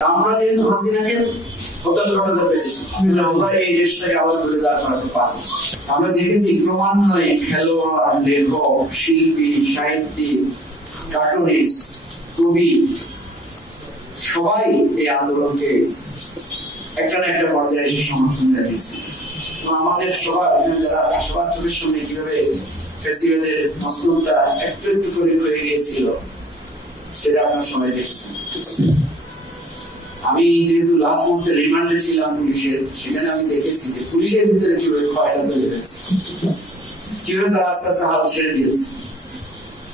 আমরা যেহেতু হাসিনাকে হত্যা ঘটাতে পেরেছি, আমরা এই দেশটাকে আবার ঘুরে দাঁড় করাতে পারবো। আমরা দেখেছি ক্রমান্বয়ে খেলোয়াড়, লেখক, শিল্পী, সাহিত্যিক, কার্টুনিস্ট, কবি সবাই এই আন্দোলনকে একটা না একটা পর্যায়ে এসে সমর্থন জানিয়েছে। আমাদের সবার যারা সবার চোখের সঙ্গে কিভাবে ফেস্টিভ্যালের মসনদটা একটু একটু করে হয়ে গিয়েছিল সেটা আপনারা সবাই দেখছেন। আমি যেহেতু লাস্ট মুহূর্তে রিমান্ডে ছিলাম পুলিশের, সেখানে আমি দেখেছি যে পুলিশের ভিতরে কিভাবে ক্ষয়টা তৈরি হয়েছে, কিভাবে তারা আস্তে আস্তে হাল ছেড়ে দিয়েছে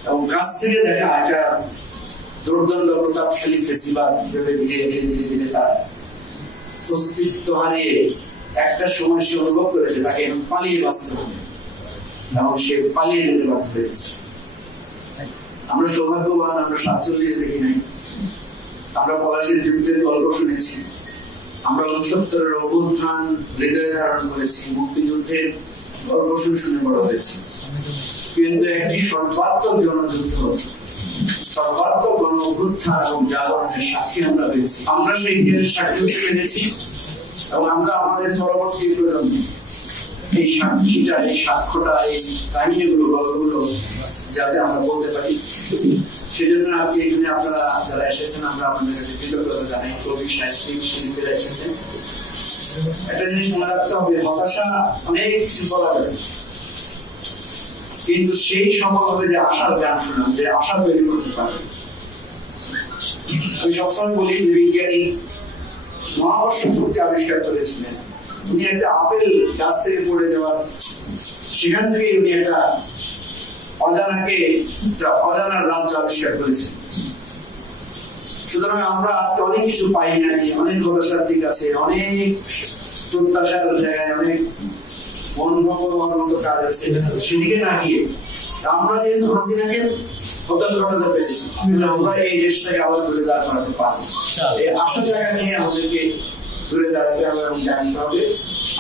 এবং কাছ থেকে দেখা একটা দুর্দণ্ড প্রতাপশালী ফেস্টিভ্যাল ধীরে ধীরে ধীরে ধীরে তার অস্তিত্ব হারিয়ে একটা সময় সে অনুভব করেছে তাকে পালিয়ে বাঁচতে হবে এবং সে পালিয়ে যেতে বাধ্য হয়েছে। আমরা সৌভাগ্যবান, আমরা 47 দেখি নাই, আমরা পলাশীর যুদ্ধের গল্প শুনেছি, আমরা 69-এর অভ্যুত্থান হৃদয়ে ধারণ করেছি, মুক্তিযুদ্ধের গল্প শুনে বড় হয়েছি। কিন্তু একটি সর্বাত্মক জনযুদ্ধ, সর্বাত্মক গণ অভ্যুত্থান এবং জাগরণের সাক্ষী আমরা হয়েছি। আমরা সেই দিনের সাক্ষী হতে পেরেছি এবং আমরা আমাদের পরবর্তী প্রজন্মে এই সাক্ষীটা, এই সাক্ষ্যটা, এই কাহিনীগুলো, গল্পগুলো যাতে আমরা বলতে পারি, সেজন্য আজকে এখানে আপনারা যারা এসেছেন আমরা আপনাদের কাছে কৃতজ্ঞতা জানাই। কবি, সাহিত্যিক, শিল্পীরা এসেছেন। একটা জিনিস মনে রাখতে হবে, হতাশা অনেক কিছু বলা যাবে, কিন্তু সেই সফল হবে যে আশার গান শোনান, যে আশা তৈরি করতে পারে। আমি সবসময় বলি যে বিজ্ঞানী মহাকর্ষ শক্তি আবিষ্কার করেছিলেন। উনি একটা আপেল গাছ থেকে পড়ে যাওয়ার, সেখান থেকে উনি একটা অজানার রাজ্য আবিষ্কার করেছেন। সুতরাং আমরা আজকে অনেক কিছু পাই নাকি, অনেক হতাশার দিক আছে, অনেক প্রত্যাশার জায়গায় অনেক মন ভঙ্গের মতো কাজ আছে, সেদিকে না গিয়ে আমরা যেহেতু হাসিনাকে হত্যা ঘটাতে পেরেছি, আমরা এই দেশটাকে আবার ঘুরে দাঁড় করাতে পারবো। এই আশা জায়গা নিয়ে আমাদেরকে ঘুরে দাঁড়াতে হবে এবং জানতে হবে,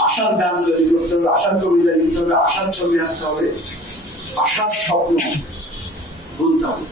আশার গান তৈরি করতে হবে, আশার কবিতা লিখতে হবে, আশার ছবি আঁকতে হবে, আশার স্বপ্ন বলতে হবে।